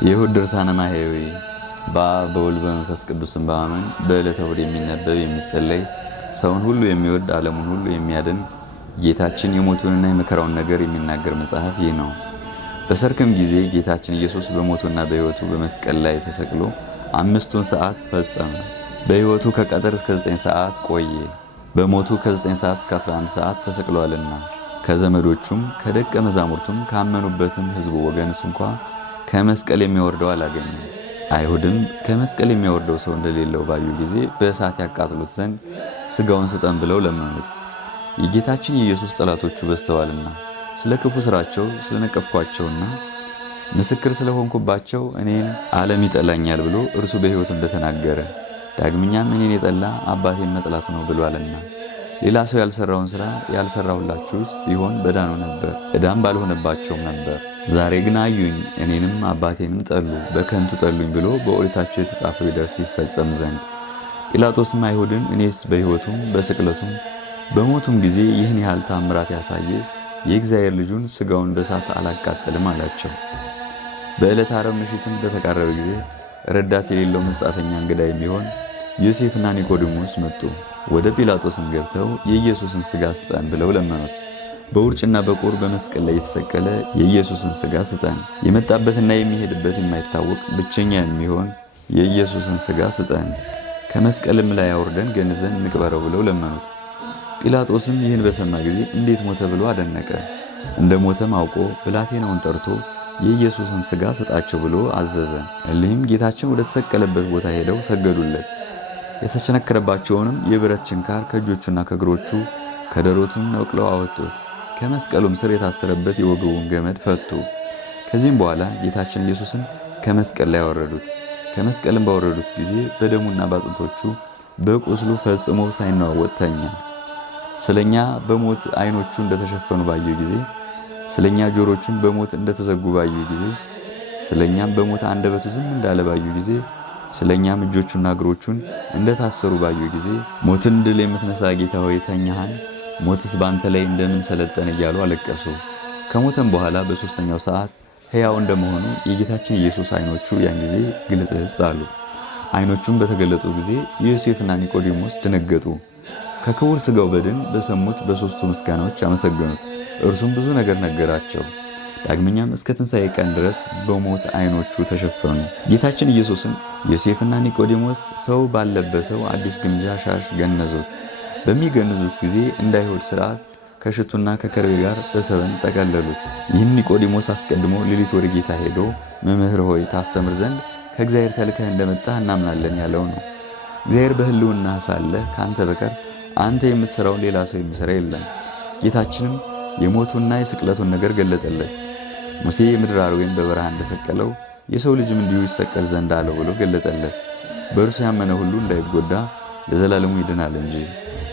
የይሁድ ድርሳነ ማሕየዊ በአብ በወልድ በመንፈስ ቅዱስም በማመን በዕለተ እሑድ የሚነበብ የሚጸለይ ሰውን ሁሉ የሚወድ ዓለሙን ሁሉ የሚያድን ጌታችን የሞቱንና የመከራውን ነገር የሚናገር መጽሐፍ ይህ ነው። በሰርክም ጊዜ ጌታችን ኢየሱስ በሞቱና በሕይወቱ በመስቀል ላይ ተሰቅሎ 5 ሰዓት ፈጸመ። በሕይወቱ ከቀትር እስከ 9 ሰዓት ቆየ። በሞቱ ከ9 ሰዓት እስከ 11 ሰዓት ተሰቅሏልና ከዘመዶቹም ከደቀ መዛሙርቱም ካመኑበትም ሕዝብ ወገንስ እንኳ ከመስቀል የሚወርደው አላገኘም። አይሁድም ከመስቀል የሚወርደው ሰው እንደሌለው ባዩ ጊዜ በእሳት ያቃጥሉት ዘንድ ሥጋውን ስጠን ብለው ለመኑት። የጌታችን የኢየሱስ ጠላቶቹ በዝተዋልና ስለ ክፉ ስራቸው ስለነቀፍኳቸውና ምስክር ስለሆንኩባቸው እኔን ዓለም ይጠላኛል ብሎ እርሱ በሕይወቱ እንደተናገረ ዳግመኛም እኔን የጠላ አባቴን መጥላቱ ነው ብሏልና ሌላ ሰው ያልሰራውን ሥራ ያልሰራሁላችሁስ ቢሆን በዳኑ ነበር፣ ዕዳም ባልሆነባቸውም ነበር። ዛሬ ግን አዩኝ፣ እኔንም አባቴንም ጠሉ፣ በከንቱ ጠሉኝ ብሎ በኦሪታቸው የተጻፈው ይደርስ ይፈጸም ዘንድ። ጲላጦስም አይሁድን እኔስ በሕይወቱም በስቅለቱም በሞቱም ጊዜ ይህን ያህል ታምራት ያሳየ የእግዚአብሔር ልጁን ሥጋውን በእሳት አላቃጥልም አላቸው። በዕለተ ዓርብ ምሽትም በተቃረበ ጊዜ ረዳት የሌለው መጻተኛ እንግዳ የሚሆን ዮሴፍና ኒቆዲሞስ መጡ። ወደ ጲላጦስም ገብተው የኢየሱስን ሥጋ ስጠን ብለው ለመኑት። በውርጭና በቁር በመስቀል ላይ የተሰቀለ የኢየሱስን ሥጋ ስጠን፣ የመጣበትና የሚሄድበት የማይታወቅ ብቸኛ የሚሆን የኢየሱስን ሥጋ ስጠን፣ ከመስቀልም ላይ አውርደን ገንዘን እንቅበረው ብለው ለመኑት። ጲላጦስም ይህን በሰማ ጊዜ እንዴት ሞተ ብሎ አደነቀ። እንደ ሞተም አውቆ ብላቴናውን ጠርቶ የኢየሱስን ሥጋ ስጣቸው ብሎ አዘዘ። እሊህም ጌታችን ወደ ተሰቀለበት ቦታ ሄደው ሰገዱለት። የተቸነከረባቸውንም የብረት ችንካር ከእጆቹና ከእግሮቹ ከደረቱም ነቅለው አወጡት። ከመስቀሉም ስር የታሰረበት የወገቡን ገመድ ፈቱ። ከዚህም በኋላ ጌታችን ኢየሱስን ከመስቀል ላይ አወረዱት። ከመስቀልም ባወረዱት ጊዜ በደሙና በአጥንቶቹ በቁስሉ ፈጽሞ ሳይነዋወጥ ተኛ። ስለኛ በሞት ዓይኖቹ እንደተሸፈኑ ባየው ጊዜ፣ ስለኛ ጆሮቹን በሞት እንደተዘጉ ባየው ጊዜ፣ ስለኛም በሞት አንደበቱ ዝም እንዳለ ባየው ጊዜ፣ ስለኛም እጆቹና እግሮቹን እንደታሰሩ ባየው ጊዜ ሞትን ድል የምትነሳ ጌታ ሆይ ተኛሃን? ሞትስ ባንተ ላይ እንደምን ሰለጠነ እያሉ አለቀሱ። ከሞተም በኋላ በሦስተኛው ሰዓት ሕያው እንደመሆኑ የጌታችን ኢየሱስ ዓይኖቹ ያን ጊዜ ግልጥልጽ አሉ። ዓይኖቹም በተገለጡ ጊዜ ዮሴፍና ኒቆዲሞስ ደነገጡ። ከክቡር ሥጋው በድን በሰሙት በሦስቱ ምስጋናዎች አመሰገኑት። እርሱም ብዙ ነገር ነገራቸው። ዳግመኛም እስከ ትንሣኤ ቀን ድረስ በሞት ዓይኖቹ ተሸፈኑ። ጌታችን ኢየሱስን ዮሴፍና ኒቆዲሞስ ሰው ባልለበሰው አዲስ ግምጃ ሻሽ ገነዙት። በሚገንዙት ጊዜ እንደ አይሁድ ሥርዓት ከሽቱና ከከርቤ ጋር በሰበን ጠቀለሉት። ይህም ኒቆዲሞስ አስቀድሞ ሌሊት ወደ ጌታ ሄዶ መምህር ሆይ ታስተምር ዘንድ ከእግዚአብሔር ተልከህ እንደመጣህ እናምናለን ያለው ነው። እግዚአብሔር በሕልውና ሳለ ከአንተ በቀር አንተ የምትሠራውን ሌላ ሰው የሚሠራ የለም። ጌታችንም የሞቱና የስቅለቱን ነገር ገለጠለት። ሙሴ የምድር አርዌን በበረሃ እንደሰቀለው የሰው ልጅም እንዲሁ ይሰቀል ዘንድ አለው ብሎ ገለጠለት። በእርሱ ያመነ ሁሉ እንዳይጎዳ ለዘላለሙ ይድናል እንጂ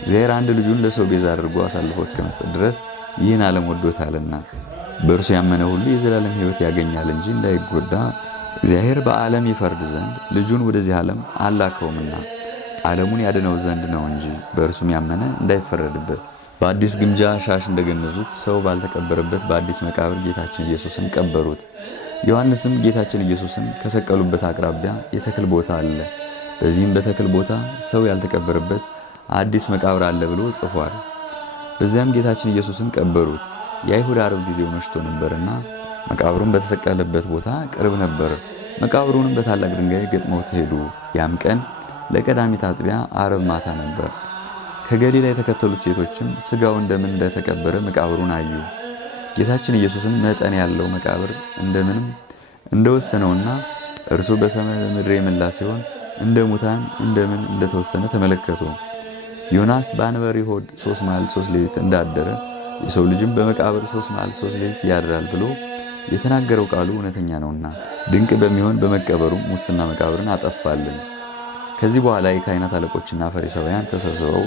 እግዚአብሔር አንድ ልጁን ለሰው ቤዛ አድርጎ አሳልፎ እስከ መስጠት ድረስ ይህን ዓለም ወዶታልና በእርሱ ያመነ ሁሉ የዘላለም ሕይወት ያገኛል እንጂ እንዳይጎዳ። እግዚአብሔር በዓለም ይፈርድ ዘንድ ልጁን ወደዚህ ዓለም አላከውምና ዓለሙን ያድነው ዘንድ ነው እንጂ በእርሱም ያመነ እንዳይፈረድበት። በአዲስ ግምጃ ሻሽ እንደገነዙት ሰው ባልተቀበረበት በአዲስ መቃብር ጌታችን ኢየሱስን ቀበሩት። ዮሐንስም ጌታችን ኢየሱስን ከሰቀሉበት አቅራቢያ የተክል ቦታ አለ፣ በዚህም በተክል ቦታ ሰው ያልተቀበረበት አዲስ መቃብር አለ ብሎ ጽፏል። በዚያም ጌታችን ኢየሱስን ቀበሩት። የአይሁድ ዓርብ ጊዜው መሽቶ ነበርና መቃብሩን በተሰቀለበት ቦታ ቅርብ ነበር። መቃብሩንም በታላቅ ድንጋይ ገጥመውት ሄዱ። ያም ቀን ለቀዳሚት አጥቢያ ዓርብ ማታ ነበር። ከገሊላ የተከተሉት ሴቶችም ሥጋው እንደምን እንደተቀበረ መቃብሩን አዩ። ጌታችን ኢየሱስን መጠን ያለው መቃብር እንደምንም እንደወሰነውና እርሱ በሰማይ በምድር የመላ ሲሆን እንደ ሙታን እንደምን እንደተወሰነ ተመለከቱ። ዮናስ በአንበሪ ሆድ 3 መዓልት 3 ሌሊት እንዳደረ የሰው ልጅም በመቃብር 3 መዓልት 3 ሌሊት ያድራል ብሎ የተናገረው ቃሉ እውነተኛ ነውና ድንቅ በሚሆን በመቀበሩ ሙስና መቃብርን አጠፋልን። ከዚህ በኋላ የካህናት አለቆችና ፈሪሳውያን ተሰብስበው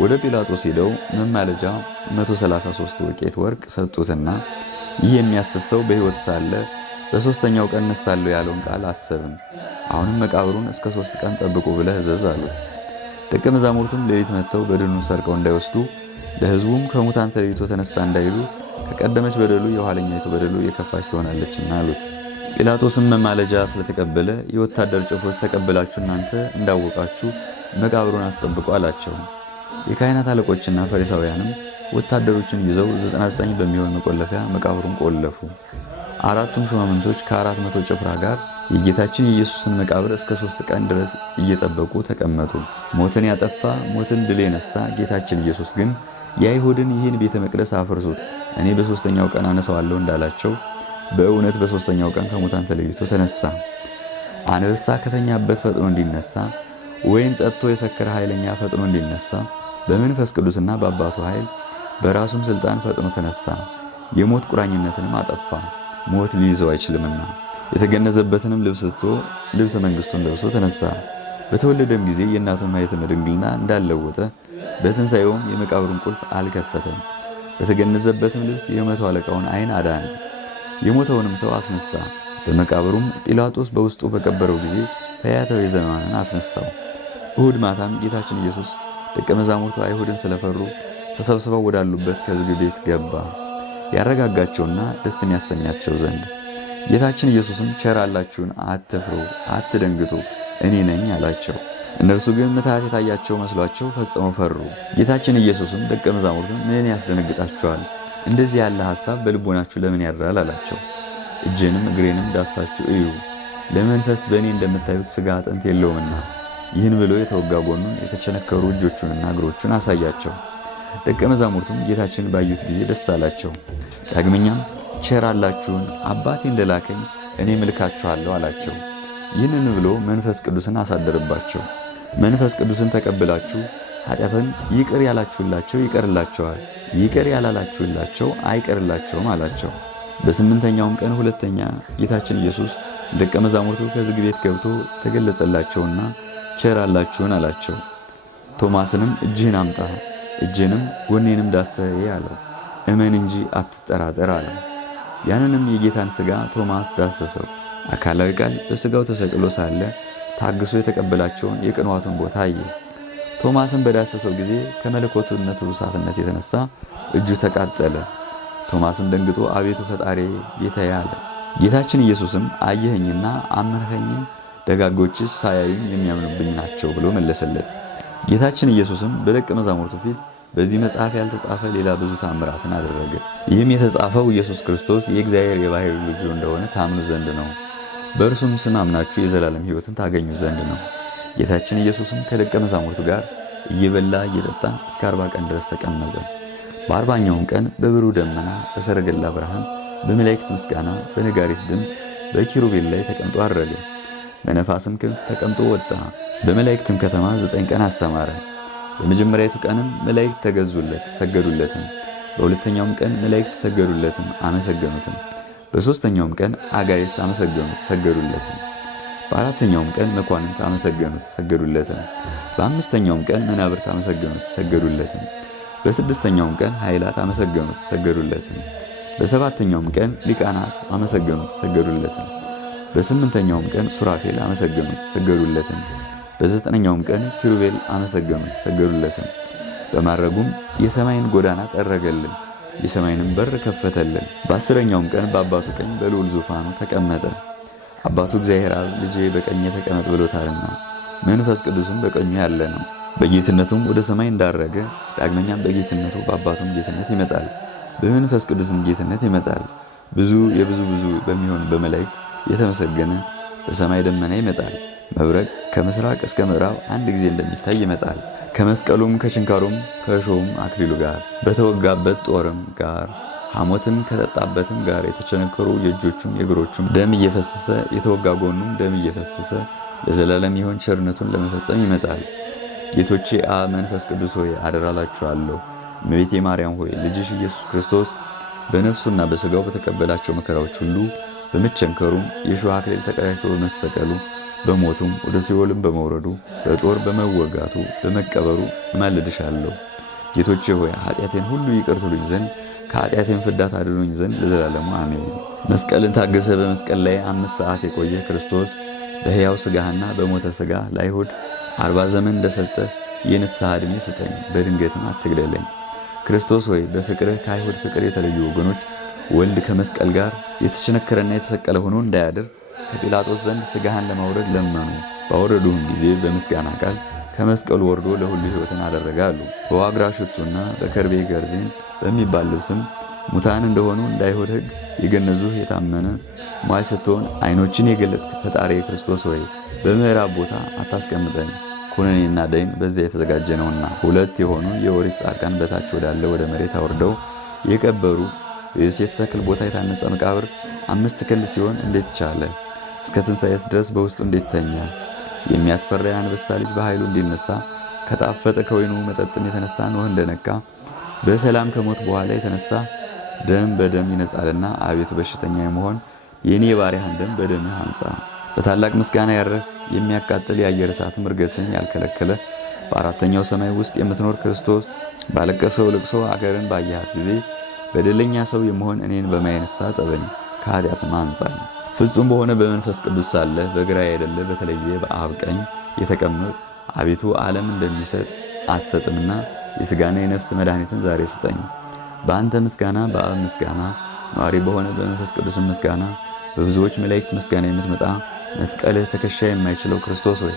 ወደ ጲላጦስ ሄደው መማለጃ 133 ወቄት ወርቅ ሰጡትና ይህ የሚያስት ሰው በሕይወቱ ሳለ በሦስተኛው ቀን እነሳለሁ ያለውን ቃል አሰብን። አሁንም መቃብሩን እስከ 3 ቀን ጠብቁ ብለህ እዘዝ አሉት። ደቀ መዛሙርቱም ሌሊት መጥተው በድኑን ሰርቀው እንዳይወስዱ ለሕዝቡም ከሙታን ተለይቶ ተነሳ እንዳይሉ ከቀደመች በደሉ የኋለኛይቱ በደሉ የከፋች ትሆናለችና አሉት። ጲላጦስም መማለጃ ስለተቀበለ የወታደር ጭፍሮች ተቀበላችሁ እናንተ እንዳወቃችሁ መቃብሩን አስጠብቁ አላቸው። የካህናት አለቆችና ፈሪሳውያንም ወታደሮችን ይዘው 99 በሚሆን መቆለፊያ መቃብሩን ቆለፉ። አራቱም ሹማምንቶች ከ400 ጭፍራ ጋር የጌታችን የኢየሱስን መቃብር እስከ 3 ቀን ድረስ እየጠበቁ ተቀመጡ። ሞትን ያጠፋ ሞትን ድል የነሳ ጌታችን ኢየሱስ ግን የአይሁድን ይህን ቤተ መቅደስ አፍርሱት እኔ በ3ኛው ቀን አነሳዋለሁ እንዳላቸው በእውነት በ3ኛው ቀን ከሙታን ተለይቶ ተነሳ። አንበሳ ከተኛበት ፈጥኖ እንዲነሳ፣ ወይን ጠጥቶ የሰከረ ኃይለኛ ፈጥኖ እንዲነሳ በመንፈስ ቅዱስና በአባቱ ኃይል በራሱም ስልጣን ፈጥኖ ተነሳ። የሞት ቁራኝነትንም አጠፋ፣ ሞት ሊይዘው አይችልምና። የተገነዘበትንም ልብስ ትቶ ልብሰ መንግስቱን ለብሶ ተነሳ። በተወለደም ጊዜ የእናቱን ማኅተመ ድንግልና እንዳልለወጠ በትንሣኤውም የመቃብሩን ቁልፍ አልከፈተም። በተገነዘበትም ልብስ የመቶ አለቃውን ዓይን አዳነ። የሞተውንም ሰው አስነሳ። በመቃብሩም ጲላጦስ በውስጡ በቀበረው ጊዜ ፈያታዊ ዘማንን አስነሳው። እሁድ ማታም ጌታችን ኢየሱስ ደቀ መዛሙርቱ አይሁድን ስለፈሩ ተሰብስበው ወዳሉበት ከዝግ ቤት ገባ፣ ያረጋጋቸውና ደስ የሚያሰኛቸው ዘንድ። ጌታችን ኢየሱስም ቸር አላችሁን፣ አትፍሩ፣ አትደንግጡ፣ እኔ ነኝ አላቸው። እነርሱ ግን ምትሃት የታያቸው መስሏቸው ፈጽመው ፈሩ። ጌታችን ኢየሱስም ደቀ መዛሙርቱን ምን ያስደነግጣችኋል? እንደዚህ ያለ ሐሳብ በልቦናችሁ ለምን ያድራል? አላቸው። እጄንም እግሬንም ዳሳችሁ እዩ፣ ለመንፈስ በእኔ እንደምታዩት ሥጋ አጥንት የለውምና። ይህን ብሎ የተወጋ ጎኑን የተቸነከሩ እጆቹንና እግሮቹን አሳያቸው። ደቀ መዛሙርቱም ጌታችንን ባዩት ጊዜ ደስ አላቸው። ዳግመኛም ቸር አላችሁን፣ አባቴ እንደላከኝ እኔ እልካችኋለሁ አላቸው። ይህንን ብሎ መንፈስ ቅዱስን አሳደረባቸው። መንፈስ ቅዱስን ተቀብላችሁ ኃጢአትን ይቅር ያላችሁላቸው ይቀርላቸዋል፣ ይቅር ያላላችሁላቸው አይቀርላቸውም አላቸው። በ8ኛውም ቀን ሁለተኛ ጌታችን ኢየሱስ ደቀ መዛሙርቱ ከዝግ ቤት ገብቶ ተገለጸላቸውና ቸር አላችሁን አላቸው። ቶማስንም እጅህን አምጣ፣ እጄንም ጎኔንም ዳሰህ አለው። እመን እንጂ አትጠራጠር አለው። ያንንም የጌታን ሥጋ ቶማስ ዳሰሰው። አካላዊ ቃል በሥጋው ተሰቅሎ ሳለ ታግሶ የተቀበላቸውን የቅንዋቱን ቦታ አየ። ቶማስን በዳሰሰው ጊዜ ከመለኮትነቱ እሳትነት የተነሳ እጁ ተቃጠለ። ቶማስም ደንግጦ አቤቱ ፈጣሪ ጌታዬ አለ። ጌታችን ኢየሱስም አየኸኝና አመንኸኝን፣ ደጋጎችስ ሳያዩኝ የሚያምኑብኝ ናቸው ብሎ መለሰለት። ጌታችን ኢየሱስም በደቀ መዛሙርቱ ፊት በዚህ መጽሐፍ ያልተጻፈ ሌላ ብዙ ታምራትን አደረገ። ይህም የተጻፈው ኢየሱስ ክርስቶስ የእግዚአብሔር የባሕርይ ልጁ እንደሆነ ታምኑ ዘንድ ነው፣ በእርሱም ስም አምናችሁ የዘላለም ሕይወትን ታገኙ ዘንድ ነው። ጌታችን ኢየሱስም ከደቀ መዛሙርቱ ጋር እየበላ እየጠጣ እስከ 40 ቀን ድረስ ተቀመጠ። በ40ኛውም ቀን በብሩህ ደመና፣ በሰረገላ ብርሃን፣ በመላእክት ምስጋና፣ በነጋሪት ድምፅ በኪሩቤል ላይ ተቀምጦ አረገ። በነፋስም ክንፍ ተቀምጦ ወጣ። በመላእክትም ከተማ 9 ቀን አስተማረ። በመጀመሪያይቱ ቀንም መላእክት ተገዙለት ሰገዱለትም። በሁለተኛውም ቀን መላእክት ሰገዱለትም አመሰገኑትም። በሦስተኛውም ቀን አጋዕዝት አመሰገኑት ሰገዱለትም። በአራተኛውም ቀን መኳንንት አመሰገኑት ሰገዱለትም። በአምስተኛውም ቀን መናብርት አመሰገኑት ሰገዱለትም። በስድስተኛውም ቀን ኃይላት አመሰገኑት ሰገዱለትም። በሰባተኛውም ቀን ሊቃናት አመሰገኑት ሰገዱለትም። በስምንተኛውም ቀን ሱራፌል አመሰገኑት ሰገዱለትም። በዘጠነኛውም ቀን ኪሩቤል አመሰገኑት ሰገዱለትም። በማረጉም የሰማይን ጎዳና ጠረገልን፣ የሰማይንም በር ከፈተልን። በ10ኛውም ቀን በአባቱ ቀኝ በልዑል ዙፋኑ ተቀመጠ። አባቱ እግዚአብሔር አብ ልጄ በቀኜ ተቀመጥ ብሎታልና፣ መንፈስ ቅዱስም በቀኙ ያለ ነው። በጌትነቱም ወደ ሰማይ እንዳረገ ዳግመኛም በጌትነቱ በአባቱም ጌትነት ይመጣል፣ በመንፈስ ቅዱስም ጌትነት ይመጣል። ብዙ ብዙ በሚሆን በመላእክት የተመሰገነ በሰማይ ደመና ይመጣል። መብረቅ ከምስራቅ እስከ ምዕራብ አንድ ጊዜ እንደሚታይ ይመጣል። ከመስቀሉም ከችንካሩም ከእሾሁም አክሊሉ ጋር በተወጋበት ጦርም ጋር ሐሞትም ከጠጣበትም ጋር የተቸነከሩ የእጆቹም የእግሮቹም ደም እየፈሰሰ የተወጋ ጎኑም ደም እየፈሰሰ ለዘላለም ይሆን ቸርነቱን ለመፈጸም ይመጣል። ጌቶቼ አብ መንፈስ ቅዱስ ሆይ አደራላችኋለሁ። እመቤቴ ማርያም ሆይ ልጅሽ ኢየሱስ ክርስቶስ በነፍሱና በሥጋው በተቀበላቸው መከራዎች ሁሉ በመቸንከሩም የእሾህ አክሊል ተቀዳጅቶ በመሰቀሉ በሞቱም ወደ ሲኦልም በመውረዱ በጦር በመወጋቱ በመቀበሩ እማልድሻለሁ። ጌቶቼ ሆይ ኃጢአቴን ሁሉ ይቅር ትሉኝ ዘንድ ከኃጢአቴን ፍዳት አድኑኝ ዘንድ ለዘላለሙ አሜን። መስቀልን ታገሰ በመስቀል ላይ 5 ሰዓት የቆየ ክርስቶስ በሕያው ሥጋህና በሞተ ሥጋ ለአይሁድ 40 ዘመን እንደሰጠ የንስሐ ዕድሜ ስጠኝ፣ በድንገትም አትግደለኝ። ክርስቶስ ሆይ በፍቅርህ ከአይሁድ ፍቅር የተለዩ ወገኖች ወልድ ከመስቀል ጋር የተቸነከረና የተሰቀለ ሆኖ እንዳያድር ከጲላጦስ ዘንድ ሥጋህን ለማውረድ ለመኑ። ባወረዱህም ጊዜ በምስጋና ቃል ከመስቀሉ ወርዶ ለሁሉ ሕይወትን አደረጋሉ። በዋግራ ሽቱና በከርቤ ገርዜን በሚባል ልብስም ሙታን እንደሆኑ እንደ አይሁድ ሕግ የገነዙህ የታመነ ሟች ስትሆን ዓይኖችን የገለጥክ ፈጣሪ ክርስቶስ ሆይ በምዕራብ ቦታ አታስቀምጠኝ፣ ኩነኔና ደይን በዚያ የተዘጋጀ ነውና። ሁለት የሆኑ የኦሪት ጻድቃን በታች ወዳለ ወደ መሬት አውርደው የቀበሩ በዮሴፍ ተክል ቦታ የታነጸ መቃብር 5 ክንድ ሲሆን እንዴት ቻለ? እስከ ትንሣኤስ ድረስ በውስጡ እንዴት ተኛ? የሚያስፈራ የአንበሳ ልጅ በኃይሉ እንዲነሳ ከጣፈጠ ከወይኑ መጠጥም የተነሳ ኖህ እንደነቃ በሰላም ከሞት በኋላ የተነሳ ደም በደም ይነጻልና አቤቱ በሽተኛ የመሆን የኔ ባሪያህን ደም በደምህ አንጻ። በታላቅ ምስጋና ያረህ የሚያቃጥል የአየር እሳትም እርገትን ያልከለከለ በአራተኛው ሰማይ ውስጥ የምትኖር ክርስቶስ ባለቀሰው ልቅሶ አገርን ባየሃት ጊዜ በደለኛ ሰው የመሆን እኔን በማይነሳ ጠበኝ፣ ከኃጢአትም አንጻኝ። ፍጹም በሆነ በመንፈስ ቅዱስ ሳለ በግራ አይደለ በተለየ በአብ ቀኝ የተቀመጥ አቤቱ ዓለም እንደሚሰጥ አትሰጥምና የሥጋና የነፍስ መድኃኒትን ዛሬ ስጠኝ። በአንተ ምስጋና በአብ ምስጋና ነዋሪ በሆነ በመንፈስ ቅዱስ ምስጋና በብዙዎች መላእክት ምስጋና የምትመጣ መስቀልህ ትከሻ የማይችለው ክርስቶስ ሆይ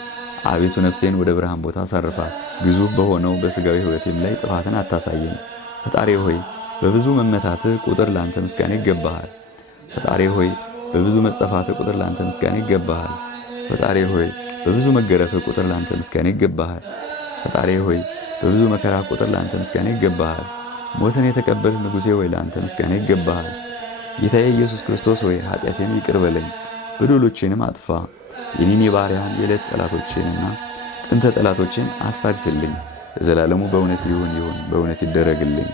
አቤቱ ነፍሴን ወደ ብርሃን ቦታ አሳርፋት። ግዙፍ በሆነው በሥጋዊ ሕይወቴም ላይ ጥፋትን አታሳየኝ። ፈጣሪ ሆይ በብዙ መመታትህ ቁጥር ላንተ ምስጋና ይገባሃል። ፈጣሪ ሆይ በብዙ መጸፋትህ ቁጥር ላንተ ምስጋና ይገባሃል። ፈጣሪ ሆይ በብዙ መገረፍህ ቁጥር ላንተ ምስጋና ይገባሃል። ፈጣሪ ሆይ በብዙ መከራ ቁጥር ላንተ ምስጋና ይገባሃል። ሞትን የተቀበልህ ንጉሴ ሆይ ላንተ ምስጋና ይገባሃል። ጌታዬ ኢየሱስ ክርስቶስ ሆይ ኃጢአቴን ይቅር በለኝ፣ በደሎቼንም አጥፋ። የኔን የባሪያህን የዕለት ጠላቶቼንና ጥንተ ጠላቶቼን አስታግስልኝ። ለዘላለሙ በእውነት ይሁን በእውነት ይደረግልኝ።